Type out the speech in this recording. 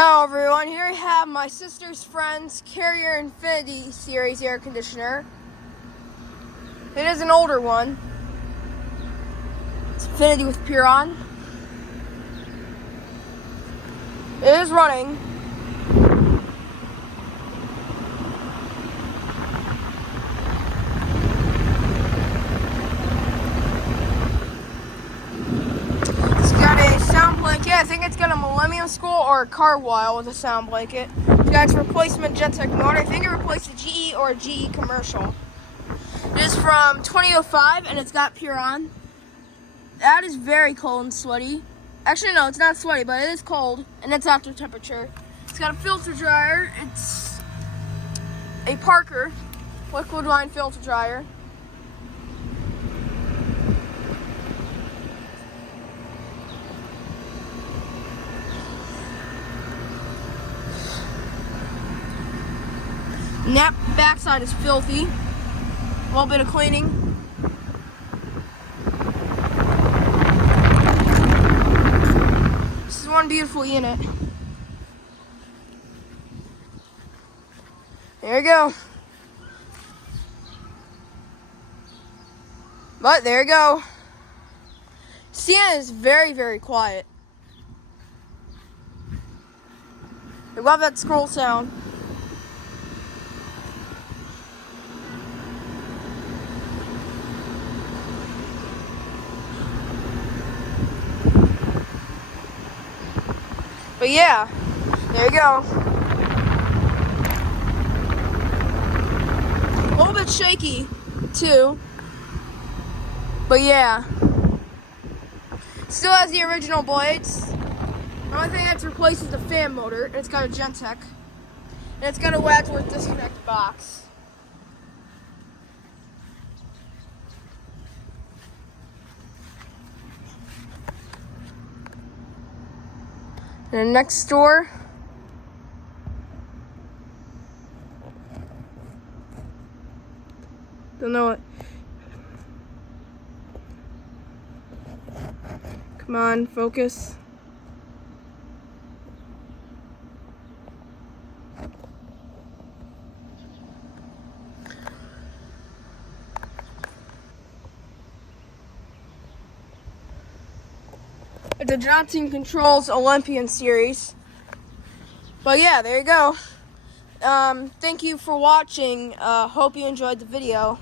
Hello everyone, here I have my sister's friend's Carrier Infinity Series air conditioner. It is an older one. It's Infinity with Puron. It is running. It's got a sound blanket. I think it's got a Millennium School or a car wire with a sound blanket. It's got its replacement Gentex motor. I think it replaced a GE or a GE commercial. It is from 2005 and it's got Puron. That is very cold and sweaty. Actually, no, it's not sweaty, but it is cold and it's after temperature. It's got a filter dryer. It's a Parker liquid line filter dryer. And that backside is filthy. A little bit of cleaning. This is one beautiful unit. There you go. But there you go. Sienna is very, very quiet. I love that scroll sound. But yeah, there you go. A little bit shaky too. But yeah. Still has the original blades. The only thing that's replaced is the fan motor. It's got a Gentex. And it's got a Wadsworth disconnect box. And next door, don't know what. Come on, focus. It's a Johnson Controls Olympian series. But yeah, there you go. Thank you for watching. Hope you enjoyed the video.